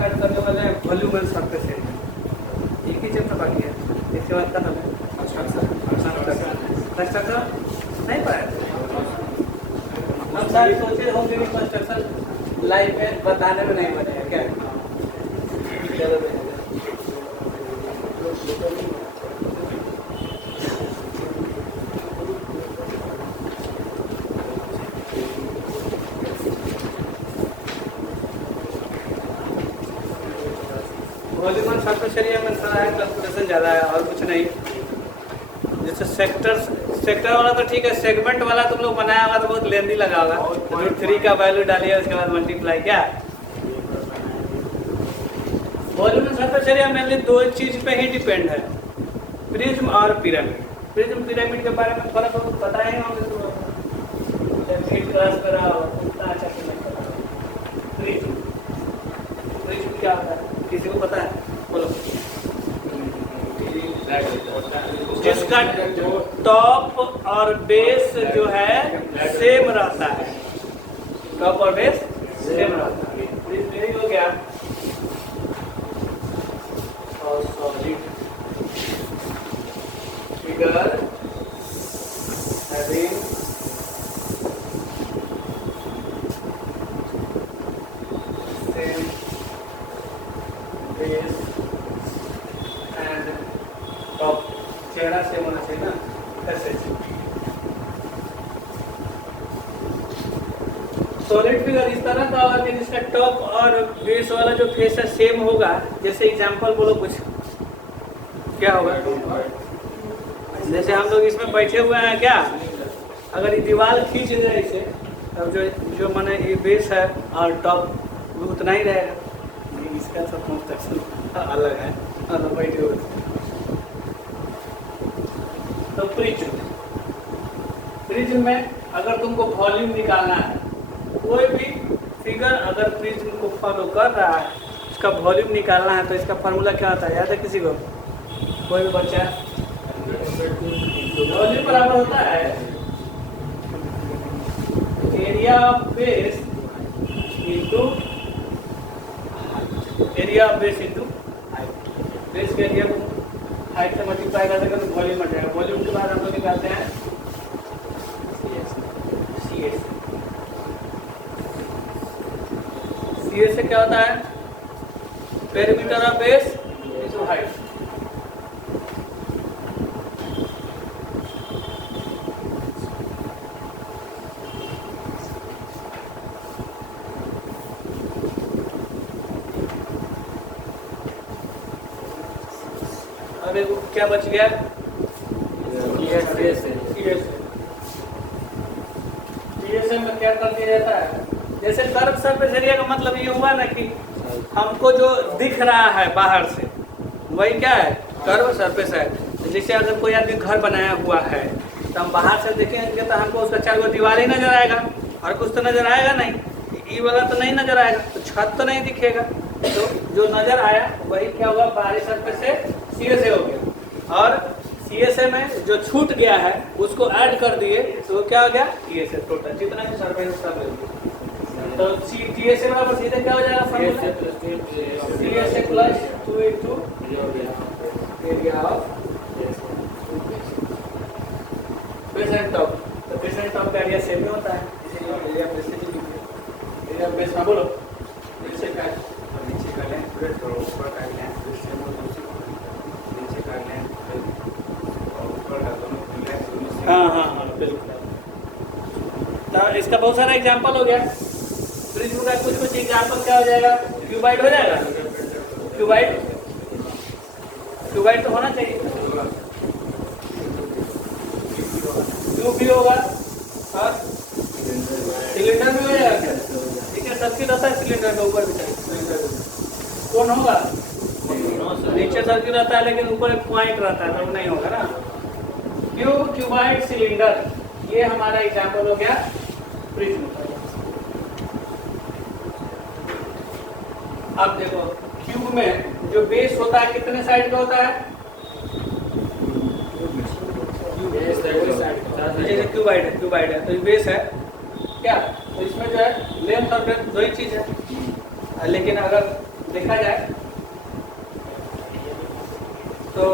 Start करने वाले हैं वॉल्यूम एंड सरफेस एरिया। एक ही चैप्टर बाकी है, इसके बाद खत्म है। कंस्ट्रक्शन नहीं पाया, हम सारे सोचे होंगे कि कंस्ट्रक्शन लाइफ में बताने में नहीं बनेगा क्या। वॉल्यूम एंड सरफेस एरिया में सारा है, कैलकुलेशन ज़्यादा है और कुछ नहीं। जैसे सेक्टर वाला तो ठीक है, सेगमेंट वाला तुम लोग बनाया होगा तो बहुत लेंदी लगा होगा। √3 का वैल्यू डालिए, उसके बाद मल्टीप्लाई। क्या volume and surface area mainly दो चीज पे ही डिपेंड है, प्रिज्म और पिरामिड। प्रिज्म पिरामिड के बारे में थोड़ा बहुत पता ही होगा, क्लास करा उतना अच्छा से नहीं पता। प्रिज्म क्या होता है, किसी को पता है? बोलो। जिसका टॉप और बेस जो है सेम रहता है, टॉप और बेस सेम रहता है। प्रिज्म हो गया और solid figure having same base and top, चेहरा सेम होना चाहिए ना, ऐसे। सॉलिड फिगर इस तरह का होगा कि जिसका टॉप और बेस वाला जो फेस है सेम होगा। जैसे एग्जांपल बोलो कुछ, क्या होगा? जैसे हम लोग इसमें बैठे हुए हैं, क्या अगर ये दीवार खींच दे इसे, तब जो माने ये बेस है और टॉप वो उतना ही रहेगा। इसका सब कंस्ट्रक्शन अलग है और बैठे हुए। तो प्रिज्म में अगर तुमको वॉल्यूम निकालना है, कोई भी फिगर अगर प्रिज्म को फॉलो कर रहा है, इसका वॉल्यूम निकालना है तो इसका फार्मूला क्या होता है, याद है किसी को? कोई भी बच्चा? वॉल्यूम बराबर होता है area of base into base के एरिया को हाइट से मल्टीप्लाई कर देंगे तो वॉल्यूम बन जाएगा। वॉल्यूम के बाद हम लोग निकालते हैं CS से क्या होता है? Perimeter of base into height. अब क्या बच गया? CSM में क्या कर दिया जाता है? जैसे कर्व सरफेस एरिया का मतलब ये हुआ ना कि हमको जो दिख रहा है बाहर से वही क्या है? कर्व सरफेस है। जैसे अगर कोई आदमी घर बनाया हुआ है तो हम बाहर से देखेंगे तो हमको उसका चारों ओर दीवार ही नजर आएगा और कुछ तो नजर आएगा नहीं, ये वाला तो नहीं नजर आएगा, तो छत तो नहीं दिखेगा। तो जो नजर आया वही क्या हुआ? बाहरी सरफेस से CSA हो गया। और CSA में जो छूट गया है उसको ऐड कर दिए तो वो क्या हो गया? TSA टोटल जितना भी सरफेस सब हो गया। तो TSA बराबर सीधे क्या हो जाएगा? CSA plus 2 into area of base and top. तो बेस एंड टॉप का एरिया सेम ही होता है, इसीलिए एरिया बेस से लिखिए। एरिया बेस में बोलो नीचे का लें, ऊपर का लें, नीचे का लें, ऊपर का दोनों लें। हाँ बिल्कुल। तो इसका बहुत सारा एग्जांपल हो गया। प्रिज्म का कुछ एग्जांपल क्या हो जाएगा? क्यूबाइड हो जाएगा। क्यूबाइड तो होना चाहिए, क्यूब भी होगा और सिलेंडर भी हो जाएगा। ठीक है, सर्किल रहता है सिलेंडर का ऊपर भी सिलेंडर कौन होगा? नीचे सर्किल रहता है लेकिन ऊपर एक पॉइंट रहता है, तो नहीं होगा ना। क्यूबाइड सिलेंडर, ये हमारा एग्जांपल हो गया प्रिज्म। अब देखो क्यूब में जो बेस होता है कितने साइड का होता है? जैसे क्यूबाइड है तो ये बेस है क्या? तो इसमें जो है लेंथ और ब्रेड्थ दो ही चीज है। लेकिन अगर देखा जाए तो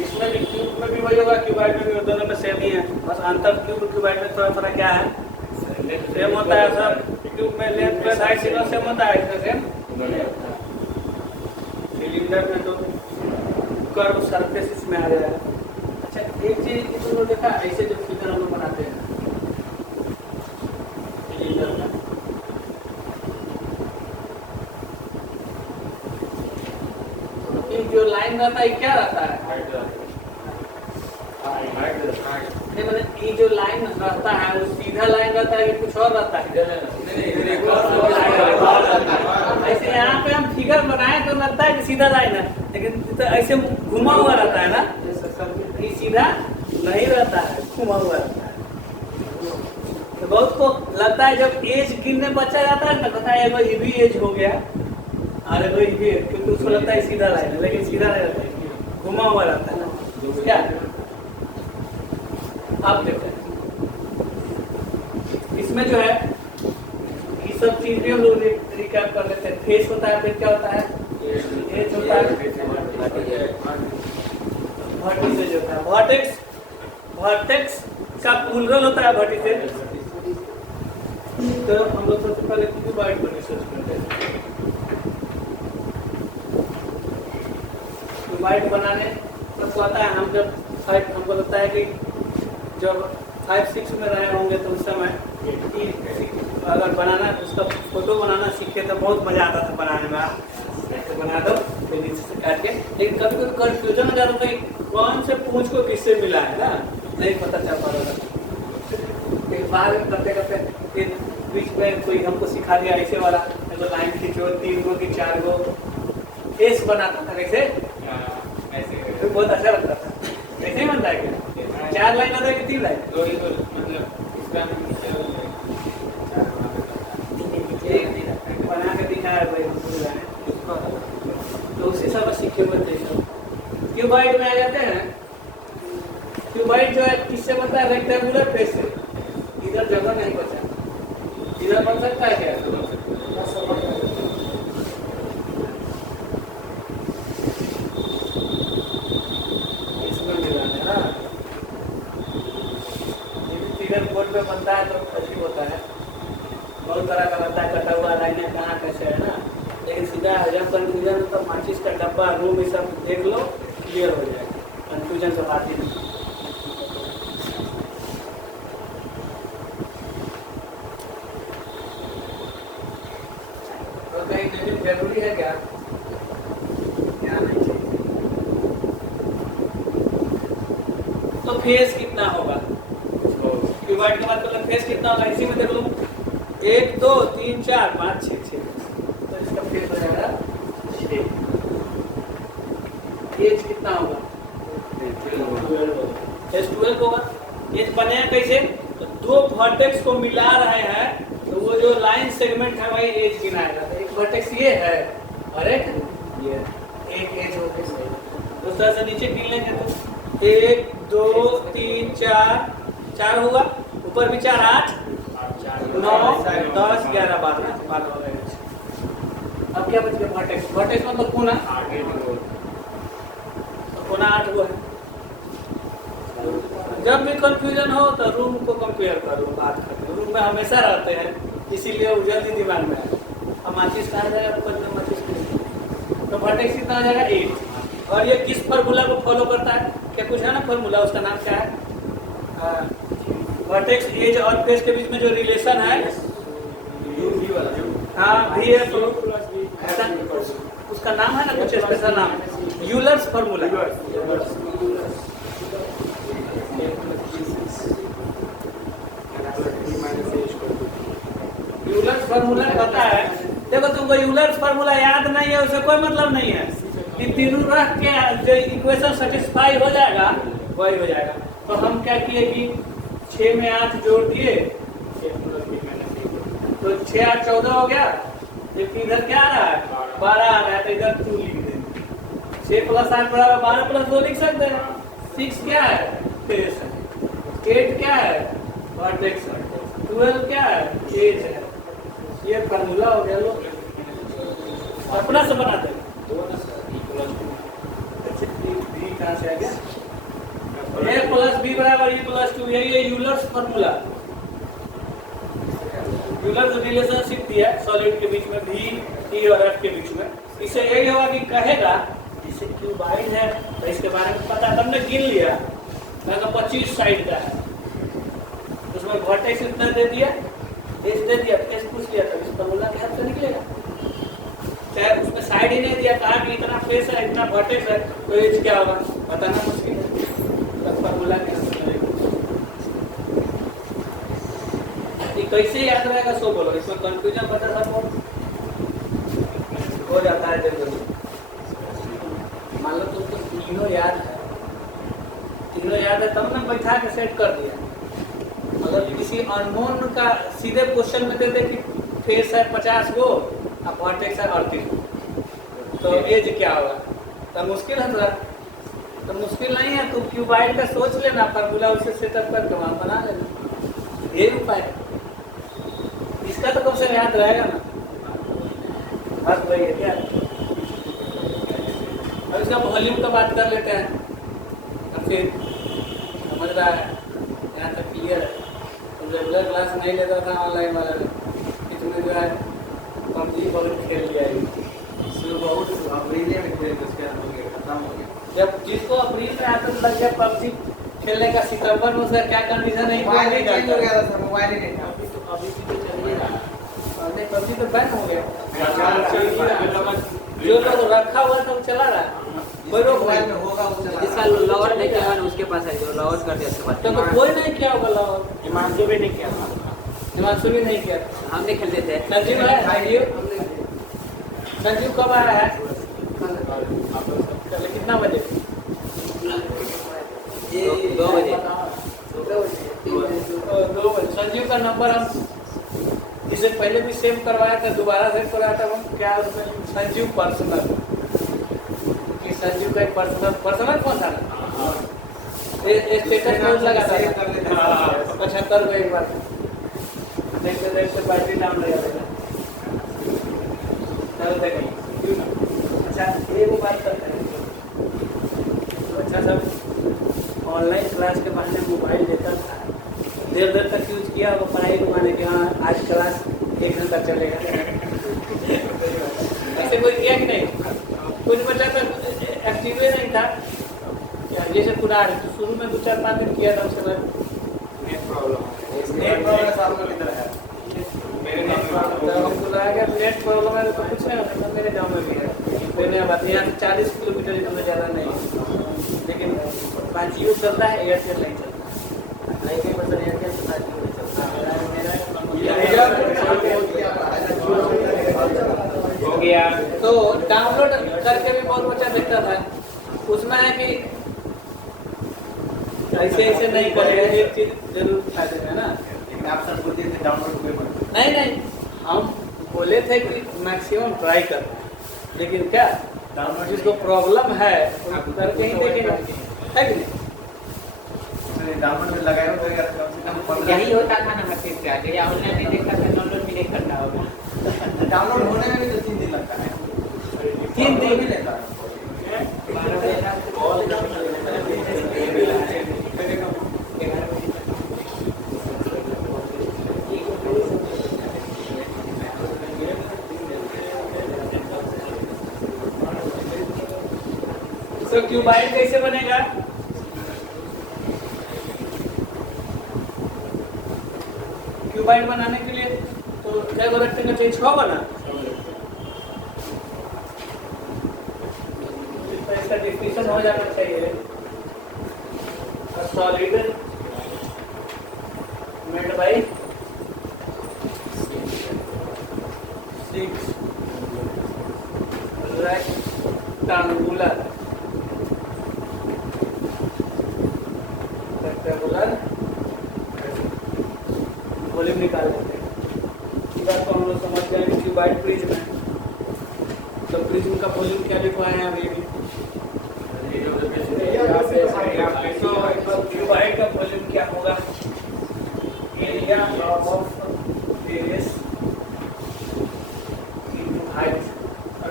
इसमें भी क्यूब में भी वही होगा, क्यूबाइड में भी, दोनों में सेम ही है, बस अंतर क्यूब क्यूबाइड में थोड़ा थोड़ा क्या है, सेम होता है सब। क्यूब में लेंथ प्लस हाइट तीनों सेम होता है, इसमें सेम नहीं होता है। सिलेंडर में तो कर्व सरफेस इसमें आ गया है। अच्छा, एक चीज तुम लोग देखा, ऐसे जो फिगर हम लोग बनाते हैं सिलेंडर में, ये जो लाइन रहता है क्या रहता है, नहीं मतलब ये जो लाइन रहता है वो सीधा लाइन रहता है कि कुछ और रहता है? ऐसे यहाँ पे हम फिगर बनाए तो लगता है कि सीधा लाइन है, लेकिन तो ऐसे घुमा हुआ रहता है ना, ये सीधा नहीं रहता है, घुमा हुआ रहता है। तो बहुत को लगता है जब एज गिनने बच्चा जाता है ना, कहता है एगो भी एज हो गया, अरे भाई ये, क्योंकि उसको लगता है सीधा लाइन है, लेकिन सीधा नहीं रहता है, घुमा हुआ रहता है ना। क्या आप देखते हैं इसमें जो है, ये सब चीज भी हम लोग रिकैप कर लेते हैं। फेस होता है, फिर क्या होता है, एज होता है, वर्टिसेज होता है, वर्टेक्स का प्लूरल होता है वर्टिसेज। तो हम लोग सबसे पहले क्यूबाइड पर रिसर्च करते हैं। क्यूबाइड बनाने सबको आता है, हम जब हमको लगता है कि जब 5-6 में रहे होंगे तो उस समय अगर बनाना, उसका फोटो बनाना सीखे तो बहुत मजा आता था बनाने में। ऐसे बना दो फिर नीचे से काट के, लेकिन कभी कभी कंफ्यूजन हो जाता था कि कौन से पूंछ को किससे मिला है ना, नहीं पता चल पा रहा था। फिर बाद में करते करते फिर बीच में कोई हमको सिखा दिया ऐसे वाला, तो लाइन खींचो 3 गो की 4 गो एस बनाता था, कैसे ऐसे बहुत अच्छा लगता था। ऐसे ही बनता है क्या, 4 लाइन होता है कि 3 लाइन, मतलब बना के दिखाया भाई हमको, तो उसी सब सीखे हुए थे। क्यूबाइड में आ जाते हैं। क्यूबाइड जो है किससे बनता है, रेक्टेंगुलर फेस से। इधर जगह नहीं बचा, इधर बन सकता है क्या, इसमें मिलाना है ना, फिगर बोर्ड पे बनता है तो अजीब होता है, बहुत तरह का बनता है, कटा हुआ लाइन है कहाँ कैसे है ना, लेकिन सीधा जब कंफ्यूजन तो माचिस का डब्बा रूम ये सब देख लो, क्लियर हो जाएगा, कंफ्यूजन सब आती नहीं। तो कहीं नेटिव जरूरी है क्या, क्या नहीं चाहिए। तो फेस कितना होगा, क्यूबाइड के बाद मतलब फेस कितना होगा, इसी में देख लो 1 2 3 4 5 6 6, तो इसका फेस हो जाएगा 6। एज कितना होगा, 12 होगा। एज बनेगा कैसे, तो 2 वर्टेक्स को मिला रहे हैं, तो वो जो लाइन सेगमेंट है वही एज गिनाएगा। तो एक वर्टेक्स ये है और एक ये, एक एज हो गया। उस तरह से नीचे गिन लेंगे तो 1 2 3 4 होगा, ऊपर भी 4 8 9 10 11 12 हो गए। अब क्या बच गया, वर्टेक्स। वर्टेक्स मतलब कोना, कोना 8 हुआ है। जब भी कंफ्यूजन हो तो रूम को कंपेयर करो, बात करो, रूम में हमेशा रहते हैं, इसीलिए वो जल्दी दिमाग में आए। अब माचिस कहाँ जाएगा, ऊपर में माचिस, तो वर्टेक्स कितना हो जाएगा 8। और ये किस फार्मूला को फॉलो करता है, क्या कुछ है ना फार्मूला, उसका नाम क्या है, वर्टेक्स एज और फेस के बीच में जो रिलेशन है, हाँ भी है, तो उसका नाम है ना कुछ स्पेशल नाम, यूलर्स फार्मूला। यूलर्स फार्मूला पता है, देखो तुमको यूलर्स फार्मूला याद नहीं है उससे कोई मतलब नहीं है, इन तीनों रख के जो इक्वेशन सेटिस्फाई हो जाएगा वही हो जाएगा। तो हम क्या किए कि 6 में 8 जोड़ दिए, तो 6 8 14 हो गया, जबकि इधर क्या आ रहा है 12 आ रहा है, तो इधर 2 लिख देंगे। 6 + 8 = 12 + 2 लिख सकते हैं। 6 क्या है, फेस है, 8 क्या है, वर्टेक्स है, 12 क्या है, एज है। ये फार्मूला हो गया। लो अपना से बना दे। दो ना सर, बी कहाँ से आ गया? ए प्लस बी बराबर ई प्लस 2, यही है यूलर्स फार्मूला। यूलर्स रिलेशनशिप दिया सॉलिड के बीच में, भी ई और एफ के बीच में। इसे यही होगा कि कहेगा जैसे क्यूबाइड है तो इसके बारे में पता, तुमने गिन लिया तो 25 साइड का है, उसमें वर्टेक्स इतना दे दिया, एज दे दिया, एज पूछ लिया, तो इस फार्मूला के हेल्प से निकलेगा। चाहे उसमें साइड ही नहीं दिया, कहा कि इतना फेस है, इतना वर्टेक्स है, तो एज क्या होगा बताना मुश्किल है, तो फार्मूला के हेल्प से मिलेगा। ये कैसे याद रहेगा सो बोलो, इसमें कंफ्यूजन बता सबको हो जाता है जनरली। मान लो तुमको तीनों याद है, तीनों याद है तब ना बैठा के सेट कर दिया। अगर किसी अननोन का सीधे क्वेश्चन में दे दे कि फेस है 50 गो और वर्टेक्स है 38 गो, तो एज क्या होगा, तो मुश्किल है सर। तो मुश्किल नहीं है, तुम क्यूबाइड का सोच लेना, फार्मूला उससे सेटअप करके वहाँ बना लेना, ये उपाय है। इसका तो कम से याद रहेगा ना, बात वही है क्या। अब इसका वॉल्यूम का बात कर लेते हैं, और फिर समझ रहा है यहाँ तक क्लियर है। तो रेगुलर क्लास नहीं लेता था ऑनलाइन वाला में, इसमें जो है पबजी बहुत खेल लिया है, बहुत अप्रैल में खेले थे, उसके बाद हो गया, खत्म हो गया। जब जिसको अप्रैल में आदत लग गया पबजी खेलने का, सितंबर में उसका क्या कंडीशन है, मोबाइल ही चेंज हो गया था सर, मोबाइल ही नहीं था। अभी भी तो चल ही रहा है, नहीं पबजी तो बैन हो गया, जो लोग रखा हुआ तो चला रहा है, कोई लोग मोबाइल में होगा वो चला। जिसका लॉवर नहीं किया है उसके पास है, जो लॉवर कर दिया उसके पास। तो कोई नहीं किया होगा लॉवर, हिमांशु भी नहीं किया था, हिमांशु भी नहीं किया, हम नहीं खेलते थे। संजीव है, संजीव कब आया है, कल कितना बजे? 2 बजे। 2 बजे। संजीव का नंबर हम जिसे पहले भी सेव करवाया था, दोबारा सेव करवाया था, हम क्या उसमें संजीव पर्सनल, कि संजीव का एक पर्सनल कौन था ना, स्टेटस नोट लगा था 75 को एक बार देखते देखते पार्टी नाम लगा देगा, चलते नहीं। अच्छा ये वो बात करते हैं, तो अच्छा सब ऑनलाइन क्लास के बहाने मोबाइल लेता था, देर देर तक यूज किया होगा पढ़ाई के माने कि हाँ आज क्लास 1 घंटा चलेगा, ऐसे कोई किया कि नहीं? कुछ बच्चा तो एक्टिव नहीं था, जैसे कुरार तो शुरू में 2-4-5 दिन किया था, उसके बाद नेट प्रॉब्लम साल में इधर है, मेरे गांव में हमको लगा कि नेट प्रॉब्लम है तो कुछ नहीं होता, मेरे गाँव में भी है, मैंने बात यहाँ से 40 किलोमीटर इतना ज़्यादा नहीं, लेकिन 5G चलता है, एयरटेल नहीं चलता, नहीं मतलब एयरटेल से 5G नहीं चलता हो गया। तो डाउनलोड करके भी बहुत बच्चा देखता था, उसमें है कि ऐसे ऐसे नहीं करेगा, एक चीज जरूर फायदे में ना, आप सब बोलते थे डाउनलोड हुए पर नहीं हम बोले थे कि मैक्सिमम ट्राई कर, लेकिन क्या डाउनलोड जिसको प्रॉब्लम है वो करके ही देखेगा, है कि नहीं? डाउनलोड में लगाया तो यार कम से कम 15 यही होता था ना, मैसेज पे आके या ऑनलाइन नहीं देखता था, डाउनलोड भी नहीं करना होगा। डाउनलोड होने में भी तो 3 दिन लगता है, 3 दिन भी लेता है। तो क्यूबाइड कैसे बनेगा? क्यूबाइड बनाने के लिए तो क्या रेक्टेंगल चाहिए? 6 बना, इसका डिफिनेशन हो जाना चाहिए, solid made by 6 rectangular volume निकाल लेते हैं। इस बात को हम लोग समझ गए कि क्यूबाइड प्रिज्म है, तो प्रिज्म का वॉल्यूम क्या लिखवाए हैं अभी भी? तो क्यूबाइड का वॉल्यूम क्या होगा? Area of base into height, और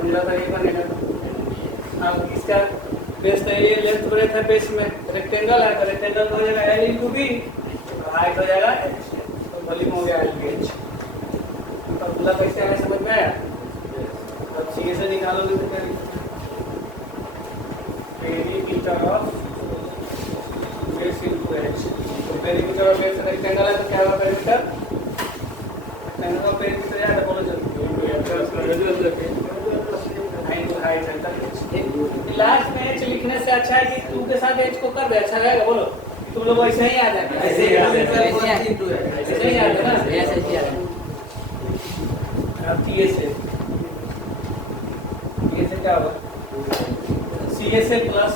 बेस तो ये लेफ्ट ब्रेथ है, बेस में रेक्टेंगल है तो रेक्टेंगल हो जाएगा L इंटू बी, हाइट हो जाएगा H, तो वॉल्यूम हो गया LBH। फॉर्मूला कैसे है समझ में आया? अब सी से निकालोगे तो क्या perimeter of base into H, तो पेरीमीटर ऑफ बेस रेक्टेंगल है तो क्या होगा पेरीमीटर? रेक्टेंगल का पेरीमीटर याद है, बोलो जल्दी। हाइट है। लास्ट में H लिखने से अच्छा है कि 2 के साथ H को कर दे, अच्छा रहेगा, बोलो। तुम लोग ऐसे ही आ जाते हैं, ऐसे ही आ जाते हैं ना, ऐसे ही आ जाते हैं। अब ये से क्या होगा? CSA प्लस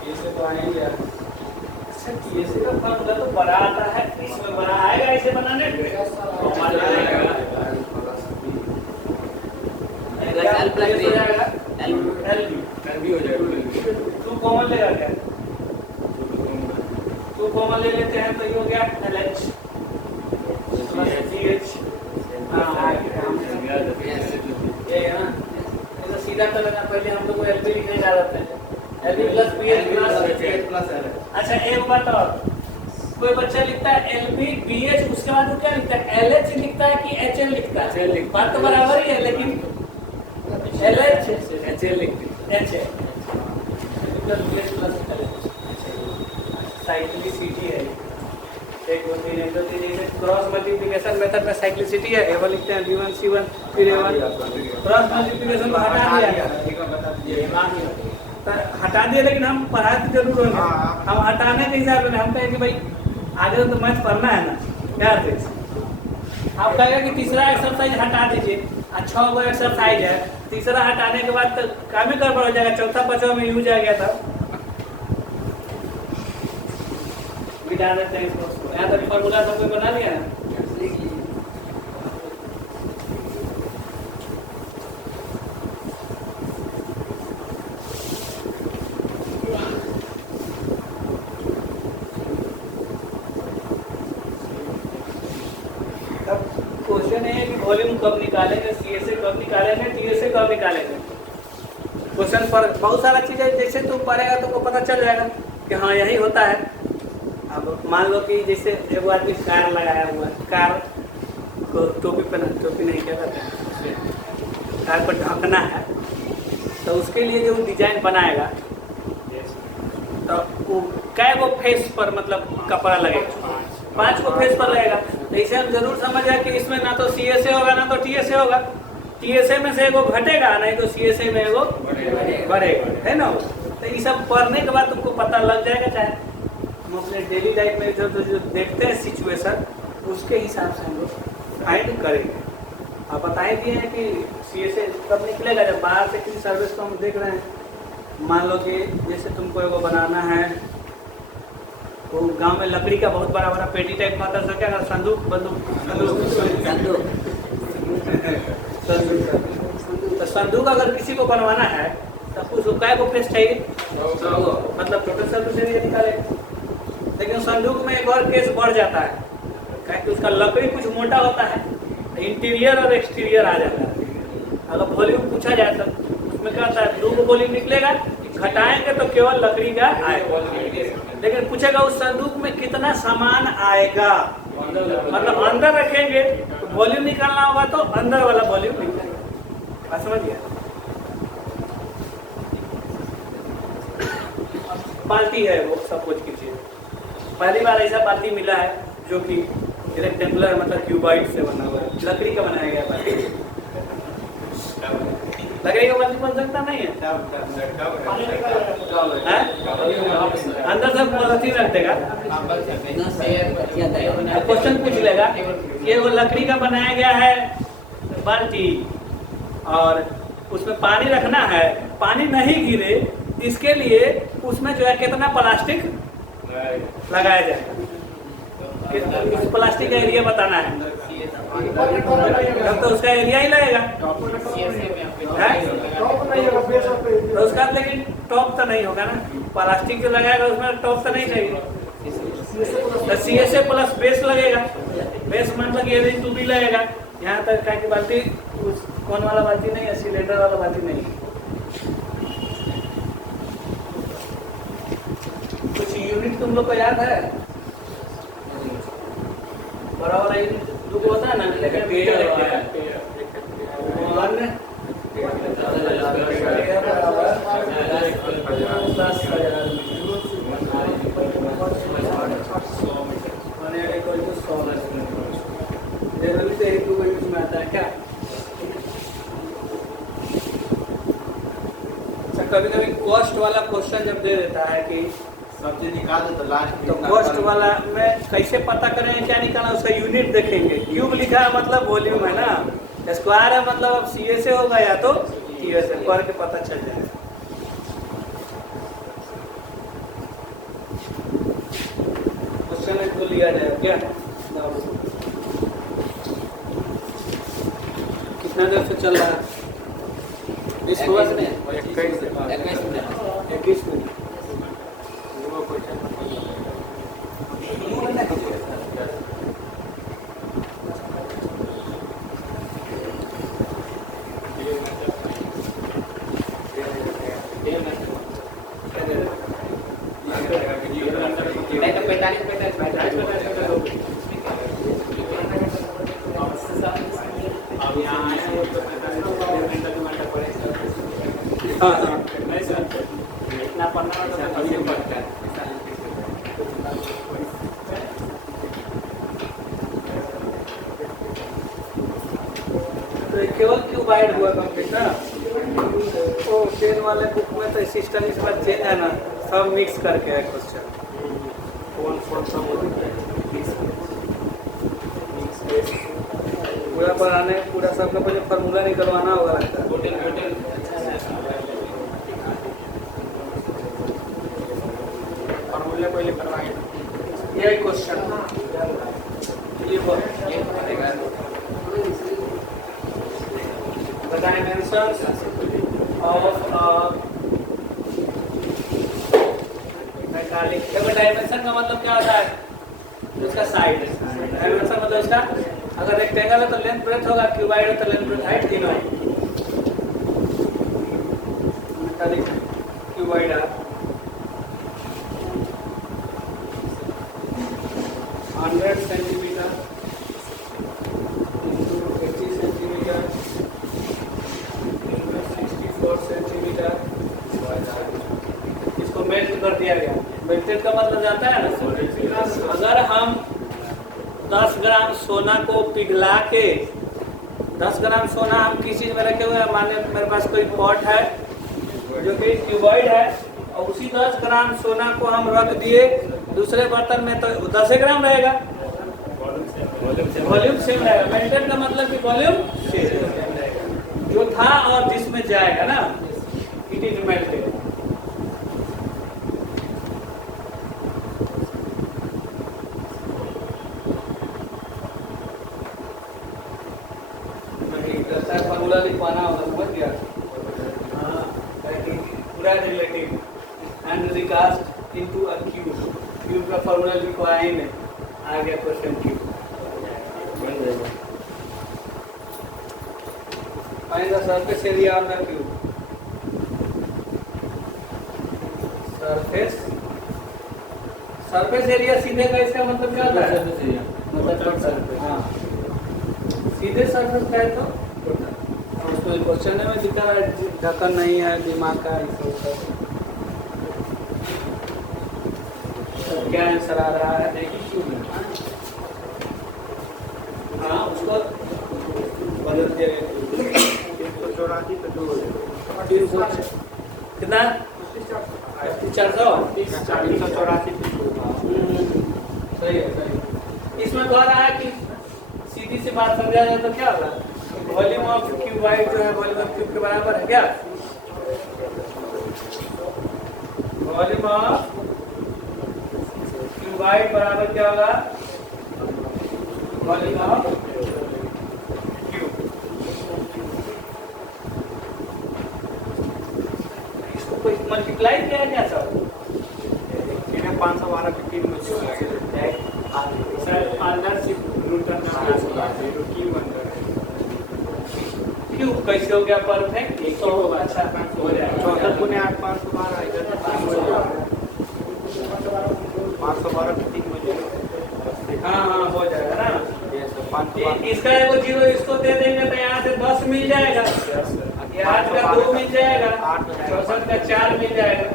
CSA तो आएंगे यार। अच्छा TSA का फॉर्मूला तो बड़ा आता है, इसमें बड़ा आएगा इसे बनाने में? तू कॉमन लेगा क्या? तू कॉमन ले लेते हैं तो ये हो गया LH CH। ये है ना, तो सीधा कर लेना, पहले हम लोग को LB लिखने जा रहे थे, LB plus BH plus LH। अच्छा एक बात और, कोई बच्चा लिखता है LB BH, उसके बाद वो क्या लिखता है? LH लिखता है कि HL लिखता है? बात तो बराबर ही है, लेकिन LH HL लिखते हैं, HL plus BH plus LH। Cyclicity है, 1 2 3 1 2 3, जैसे क्रॉस मल्टीप्लिकेशन मेथड में साइक्लिसिटी है, A1 लिखते हैं B1 C1 फिर A1, क्रॉस मल्टीप्लिकेशन को हटा दिया, हटा दिया, लेकिन हम पढ़ाते जरूर होंगे, हम हटाने के हिसाब से हम कहें कि भाई आगे तो मैथ पढ़ना है ना, क्या थे आप कहेगा कि तीसरा एक्सरसाइज हटा दीजिए, 6 गो एक्सरसाइज है, तीसरा हटाने के बाद तो काम ही गड़बड़ हो जाएगा, चौथा पांचवा में यूज आ गया था, मिटा देते हैं इसको। यहाँ तक फॉर्मूला सब कोई बना लिया है? अब क्वेश्चन है कि वॉल्यूम कब निकालेंगे, CSA कब निकालेंगे, TSA कब निकालेंगे? क्वेश्चन पर बहुत सारा चीज़ है, जैसे तुम पढ़ेगा तुमको पता चल जाएगा कि हाँ यही होता है। अब मान लो कि जैसे एक आदमी कार लगाया हुआ है, कार को टोपी नहीं क्या कहते हैं, कार को ढकना है, तो उसके लिए जो डिजाइन बनाएगा तो वो कै गो फेस पर मतलब कपड़ा लगेगा? 5 को फेस पर लगेगा। तो इसे हम जरूर समझ जाए कि इसमें ना तो CSA होगा ना तो TSA होगा, TSA में से एगो घटेगा, नहीं तो CSA में एगो बढ़ेगा, है ना? तो ये सब पढ़ने के बाद तुमको पता लग जाएगा। चाहे हम अपने डेली लाइफ में जो देखते हैं सिचुएशन, उसके हिसाब से हम लोग फाइंड करेंगे। आप बताए दिए हैं कि CSA कब निकलेगा? जब बाहर से किसी सर्विस को हम देख रहे हैं, मान लो कि जैसे तुमको एगो बनाना है, वो गांव में लकड़ी का बहुत बड़ा बड़ा पेटी टाइप का होता है, क्या संदूक तो संदूक अगर किसी को बनवाना है तब उसको कै गो फेस चाहिए? मतलब टोटल सर्विस एरिया निकाले। लेकिन संदूक में एक और केस बढ़ जाता है, क्या कि उसका लकड़ी कुछ मोटा होता है, इंटीरियर और एक्सटीरियर आ जाता है। अगर वॉल्यूम पूछा जाए तो उसमें क्या होता है, 2 को वॉल्यूम निकलेगा, घटाएंगे तो केवल लकड़ी का आएगा। लेकिन पूछेगा उस संदूक में कितना सामान आएगा, मतलब अंदर रखेंगे तो वॉल्यूम निकालना होगा, तो अंदर वाला वॉल्यूम निकालेगा। समझ गया? बाल्टी है, वो सब कुछ कीजिए। पहली बार ऐसा बाल्टी मिला है जो कि रेक्टेंगुलर मतलब क्यूबाइड से बना हुआ है, लकड़ी का बनाया गया बाल्टी। लकड़ी का बाल्टी बन सकता नहीं है, अंदर सब पॉलिथीन रख देगा। क्वेश्चन पूछ लेगा कि वो लकड़ी का बनाया गया है बाल्टी और उसमें पानी रखना है, पानी नहीं गिरे, इसके लिए उसमें जो है कितना प्लास्टिक लगाया जाएगा? इस प्लास्टिक का एरिया बताना है, तब तो उसका एरिया ही लगेगा। तो उसका लेकिन टॉप तो नहीं होगा ना, प्लास्टिक जो लगाएगा उसमें टॉप तो नहीं चाहिए। तो CSA प्लस बेस लगेगा, बेस मतलब कि L2B लगेगा, यहाँ तक का कि बाल्टी उस कौन वाला बाल्टी नहीं है, सिलेंडर वाला बाल्टी नहीं है। कुछ यूनिट तुम लोग को याद है? बड़ा वाला यूनिट जो होता है ना, जनरली से एक दो यूज में आता है क्या? अच्छा, कभी कभी कॉस्ट वाला क्वेश्चन जब दे देता है कि सब चीज निकाल दो तो लास्ट तो कॉस्ट वाला में कैसे पता करें, क्या निकालना, उसका यूनिट देखेंगे। क्यूब लिखा है मतलब वॉल्यूम है ना, स्क्वायर है मतलब अब सी से होगा या तो टी से, पढ़ के पता चल जाएगा। क्वेश्चन एक को लिया जाएगा क्या? कितना देर से चल रहा है? 20 हुआ? 21 मिनट। हाँ हाँ, इतना पढ़ना पड़ता है। तो केवल क्यूबाइड हुआ कंप्लीट ना? ओ 10 वाले बुक में तो सिस्टम इस बार चेंज है ना, सब मिक्स करके है क्वेश्चन। पूरा पढ़ाने, पूरा सबका पहले फार्मूला निकलवाना होगा लगता है। फार्मूला पहले करवाएंगे। यही question the dimensions of metallic. देखो डायमेंशन का मतलब क्या होता है? उसका साइड। डायमेंशन मतलब उसका, अगर रेक्टेंगल है तो लेंथ ब्रेथ होगा, क्यूबाइड है तो लेंथ ब्रेथ हाइट तीनों। मेटालिक क्यूबाइड है 100 सेंटीमीटर into 80 सेंटीमीटर 64 सेंटीमीटर। इसको मेल्ट कर दिया गया। मेल्टेड का मतलब जाता है ना, अगर हम 10 ग्राम सोना को पिघला के, 10 ग्राम सोना हम किस चीज में रखे हुए हैं, मान लीजिए मेरे पास कोई पॉट है जो कि क्यूबॉइड है, और उसी 10 ग्राम सोना को हम रख दिए दूसरे बर्तन में, तो 10 ग्राम रहेगा, वॉल्यूम सेम रहेगा। मेल्टेड का मतलब कि वॉल्यूम सेम जो था और जिसमें जाएगा ना, इट इज मेल्टेड। फार्मूला लिखवाना होगा, समझ गया? हाँ, पूरा relative and recast into a cube. Cube का फार्मूला लिखवाया ही नहीं, आ गया question cube. Find the surface area of the cube. Surface area सीधे का इसका मतलब क्या होता है? मतलब हाँ, सीधे सरफेस का है तो उसको क्वेश्चन में दिखा रहा है ढक्कन नहीं है, दिमाग का क्या आंसर आ रहा है? देखिए हाँ, उसको बदल दिया गया। 384 पे 2 कितना? 400 384 पे 2। सही है, सही। इसमें कह रहा है कि सीधी सी बात समझा जाए तो क्या होगा? वॉल्यूम ऑफ क्यूबाइड जो है वॉल्यूम ऑफ क्यूब के बराबर है क्या? वॉल्यूम ऑफ क्यूबाइड बराबर क्या होगा? Volume of cube. इसको कोई मल्टीप्लाई किया क्या सब? 512 पे 3 मुझे लगे। अंदर से रूट करना 0 की 1 क्यूब कैसे हो गया परफेक्ट? 100 होगा। अच्छा हो जाएगा 64 गुने 8 512 इधर 512 के 3 बजे। हाँ हाँ हो जाएगा ना। ये सब 5 इसका एगो जीरो इसको दे देंगे तो यहाँ से 10 मिल जाएगा, ये 8 का 2 मिल जाएगा, 64 का 4 मिल जाएगा,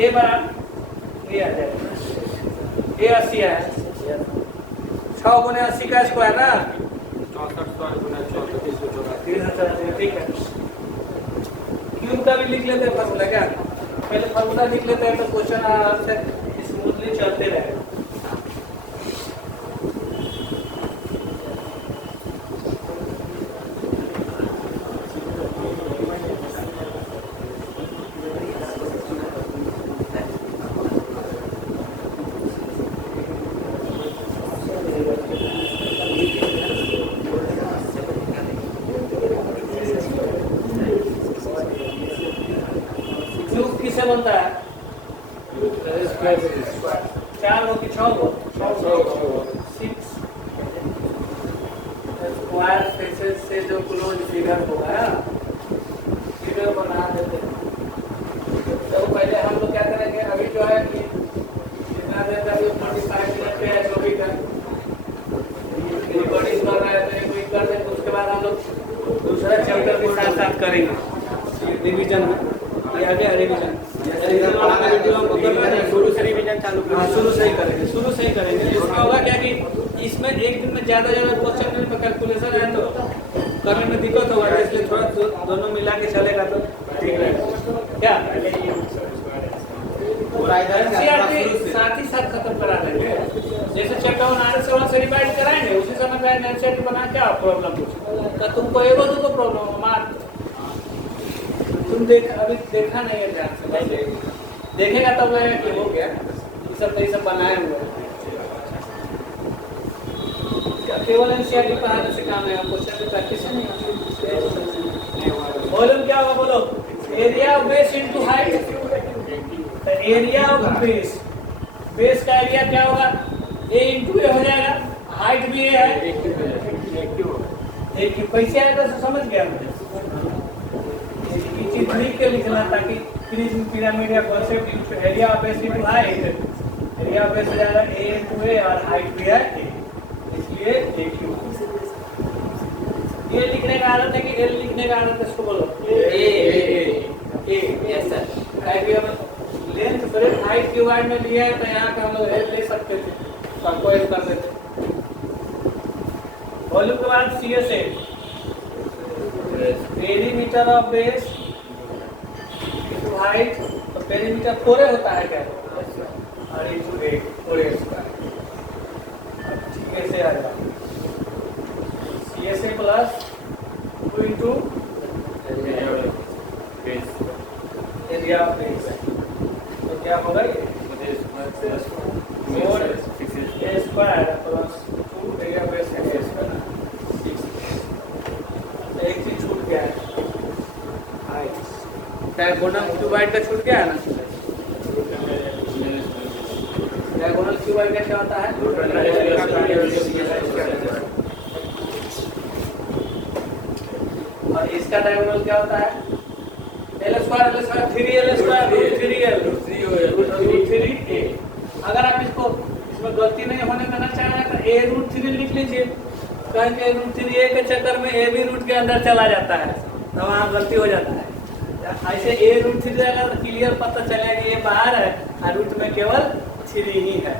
ये बड़ा ये आ जाएगा, ये 80 है 6 गुने 80 का स्क्वायर ना 64 गुना 64 ठीक है। क्यूब का भी लिख लेते हैं फॉर्मूला, क्या पहले फॉर्मूला लिख लेते हैं तो क्वेश्चन आराम से स्मूथली चलते रहेगा। क्यूब किसे बनता है? 4 हो कि 6 हो? 6 स्क्वायर फेसेस से जो क्लोज फिगर होगा फिगर बना देते हैं। तो पहले हम लोग क्या करेंगे, अभी जो है कि जितना देर तक 45 मिनट पे है जो भी कर रिकॉर्डिंग कर रहा है तो एक वीक कर देंगे, उसके बाद हम लोग दूसरा चैप्टर के साथ साथ करेंगे रिवीजन में। ये आगे रिवीजन शुरू से रिवीजन चालू हाँ शुरू से ही करेंगे, शुरू से ही करेंगे। इसमें होगा क्या कि इसमें एक दिन में ज़्यादा क्वेश्चन में कैलकुलेशन है तो करने में दिक्कत होगा, इसलिए थोड़ा दोनों मिला के चलेगा तो ठीक रहेगा। क्या साथ ही साथ खत्म करा देंगे, जैसे चैप्टर 1 आर से रिवाइज कराएंगे उसी समय पे एनसीईआरटी बना क्या प्रॉब्लम कुछ तो तुमको एगो दो प्रॉब्लम मार तुम देख अभी देखा नहीं है ध्यान से, देखेगा तब लगेगा कि हो गया ये सब बनाए हुए हैं। केवल एनसीईआरटी पढ़ाने से काम है, क्वेश्चन की प्रैक्टिस नहीं। वॉल्यूम क्या होगा बोलो? Area of base into height. Area of base, base का एरिया क्या होगा? ए इंटू ए हो जाएगा, हाइट भी ए है एक कैसे आएगा तो समझ गया मुझे। चीज लिख के लिखना ताकि प्रिज्म पिरामिड या concept area of base into height, area of base हो जाएगा ए इनटू ए और हाइट भी है ए, इसलिए ए क्यूब। ये लिखने का आदत है कि एल लिखने का आदत है, इसको बोलो ए yes sir. Length breadth height की वाइड में लिया है तो यहाँ का हम लोग एल ले सकते थे तो आपको एल कर देते। वॉल्यूम के बाद C S A perimeter of base height, तो पेरीमीटर 4 होता है क्या और इंटू 8 4 स्क्वायर ठीक है से आ जाएगा CSA plus 2 into area of base तो क्या होगा ये 4 स्क्वायर प्लस 2 एरिया बेस है स्क्वायर 6। एक चीज छूट गया है हाइट, डायगोनल क्यूबाइड का छूट गया है ना। डायगोनल क्यूबाइड का क्या होता है? और इसका डायगोनल क्या होता है? L square 3l square √3a। अगर आप इसको इसमें गलती नहीं होने देना चाह रहे तो a √3 लिख लीजिए, कहेंगे √3a के चक्कर में a भी रूट के अंदर चला जाता है तो वहाँ गलती हो जाता है। ऐसे a √3 जाएगा तो क्लियर पता चलेगा कि ये बाहर है और रूट में केवल 3 ही है।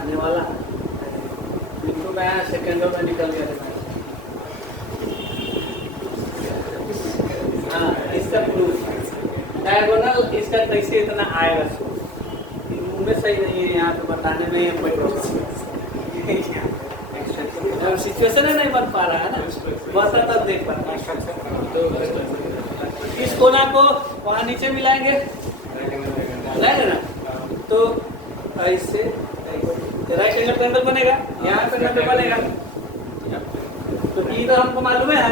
आने वाला बिल्कुल मैं सेकेंडों में निकल गया था। हाँ इसका प्रूफ डायगोनल इसका कैसे इतना आएगा मुंह में सही नहीं है, यहाँ पे बताने में हम सिचुएशन नहीं बन पा रहा है ना, बता तब देख पाता। इस कोना को वहाँ नीचे मिलाएंगे ना तो ऐसे राइट एंगल ट्रायंगल बनेगा, यहाँ पे नंबर बनेगा तो ई तो हमको मालूम है,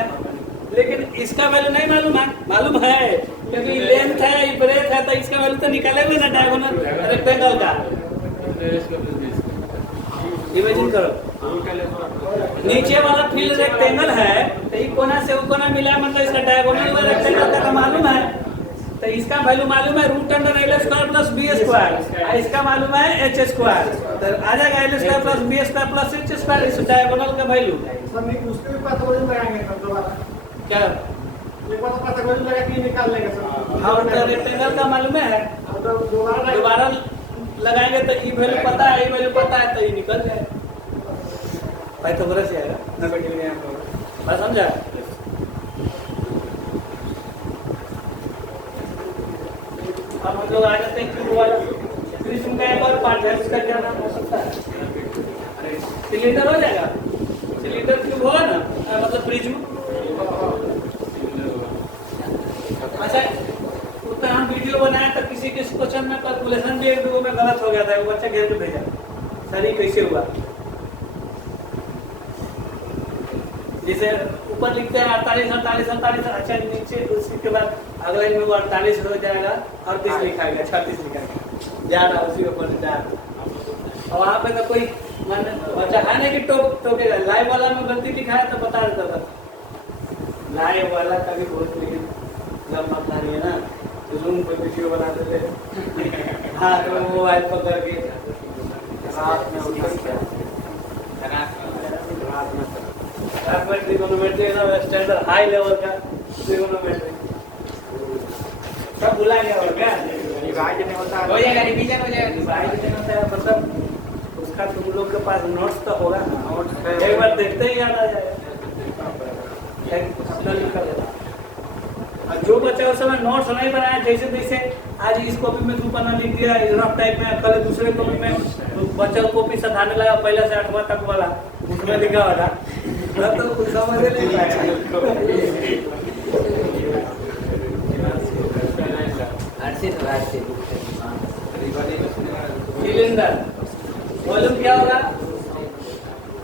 लेकिन इसका वैल्यू नहीं मालूम है? मालूम है, क्योंकि लेंथ है, ये ब्रेथ है, तो इसका वैल्यू तो निकालेंगे ना डायगोनल रेक्टेंगल का। इमेजिन करो, नीचे वाला फील्ड रेक्टेंगल है, तो ये कोना से वो कोना मिला, मतलब इसका डायगोनल वाला रेक्टेंगल का मालूम है, तो इसका वैल्यू मालूम है root under L square plus B square, इसका मालूम है एच स्क्वायर, तो आ जाएगा L square plus B square plus H square, इस डायगोनल का वैल्यू। उसके भी पता वजन लगाएंगे तब दोबारा, क्या एक बार पता वजन लगा के निकाल लेंगे सर। हाँ, तो रेक्टेंगल का मालूम है, अब तो दोबारा लगाएंगे तो ये वैल्यू पता है, ये वैल्यू पता है, तो ये निकल जाएगा भाई, तो बरस जाएगा। बात समझा? अब हम लोग आ जाते हैं क्यूब वाला। प्रिज्म का एक और पार्ट है, उसका क्या नाम हो सकता है? सिलेंडर हो जाएगा, सिलेंडर क्यूब होगा ना, मतलब प्रिज्म। अच्छा, उतना हम वीडियो बनाए तो किसी क्वेश्चन में कैलकुलेशन भी एक दो में गलत हो गया था, वो बच्चा घेर के भेजा, सर ये कैसे हुआ? जैसे ऊपर लिखते हैं 48 48 48, अच्छा नीचे उसी के बाद अगले में वो 48 हो जाएगा, 38 लिखा गया, 36 लिखा गया, जा रहा उसी ऊपर जा रहा। और वहाँ पे तो कोई मान बच्चा है नहीं कि टोकेगा। लाइव वाला में गलती लिखा है तो बता देता था, लाइव वाला का भी बहुत, लेकिन लंबा कहानी है ना, तो जूम पर वीडियो बना देते हाँ, तो मोबाइल पकड़ के रात में ट्रिगोनोमेट्री है ना, स्टैंडर्ड हाई लेवल का ट्रिगोनोमेट्री सब भुला गया और क्या नहीं होता हो जाएगा, रिवीजन हो जाएगा। रिवाइजन होता है, मतलब उसका तुम लोग के पास नोट्स तो होगा ना, नोट्स एक बार देखते ही याद आ जाएगा, अपना लिखा देता। और जो बच्चा उस समय नोट्स नहीं बनाया, जैसे जैसे आज इस कॉपी में तू पन्ना लिख दिया रफ टाइप में, कल दूसरे कॉपी में बच्चा कॉपी सधाने लगा, पहले से 8वां तक वाला उसमें लिखा हुआ था, तो कुछ समझ नहीं पाया। सिलेंडर वॉल्यूम क्या होगा,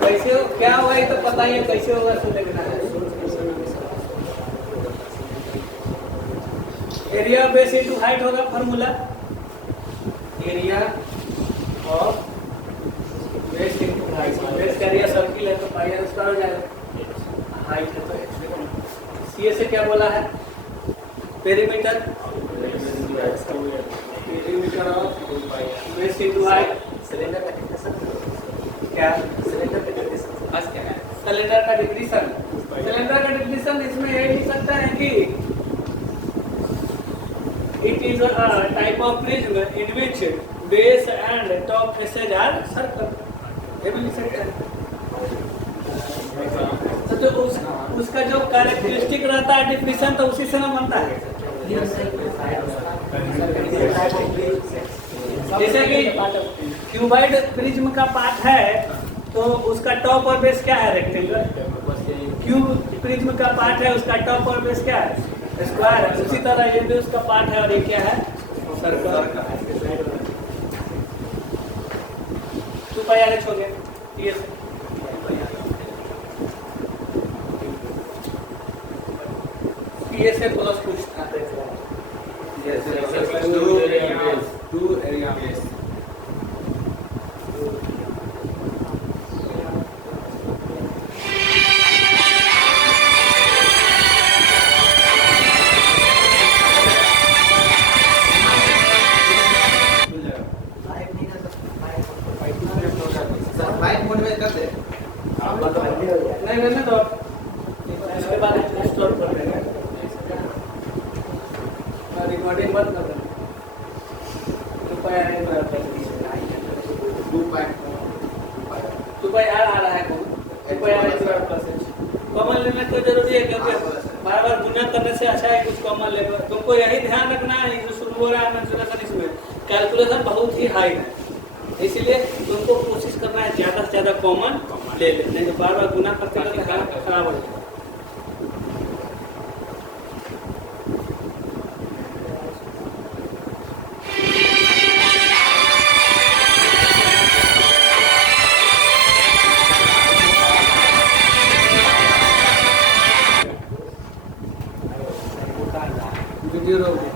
कैसे क्या होगा ये तो पता ही है, कैसे होगा तो देखना है। एरिया बेस इनटू हाइट होगा formula, area of base into height, base का एरिया सर्किल है तो पाई आर स्क्वायर हो जाएगा, हाइट है तो सी से क्या बोला है, perimeter, perimeter of base into height. Cylinder का डिफिनेशन क्या, सिलेंडर का डिफिनेशन बस क्या है, सिलेंडर का डिफिनेशन, सिलेंडर का डिफिनेशन इसमें ये लिख सकता है कि it is a type of prism in which base and top faces are circle, ये भी लिख सकते हैं। तो जो उसका जो कैरेक्टरिस्टिक रहता है डिफिनेशन, तो उसी से ना बनता है। जैसे कि क्यूबाइड प्रिज्म का पार्ट है, तो उसका टॉप और बेस क्या है, रेक्टेंगल। क्यूब प्रिज्म का पार्ट है, उसका टॉप और बेस क्या है, स्क्वायर है। उसी तरह ये भी उसका पार्ट है और ये क्या है, सर्कल। 2πr हो गया, ये से प्लस कुछ था, टू एरिया बेस। नहीं रहने दो, इसके बाद स्टोर कर देंगे, रिकॉर्डिंग बंद कर देंगे। 2πr आ रहा है, 2πr कॉमन लेने तो जरूरी है, क्योंकि बार बार गुना करने से अच्छा है कुछ कॉमन ले। तुमको यही ध्यान रखना है, जो शुरू हो रहा है मेंसुरेशन, इसमें कैलकुलेशन बहुत ही हाई है, इसलिए तुमको कोशिश करना है ज़्यादा से ज़्यादा कॉमन ले ले, नहीं तो बार बार गुना करते करते हालत खराब हो जाएगा। कर रहा है। वीडियो रोक दे।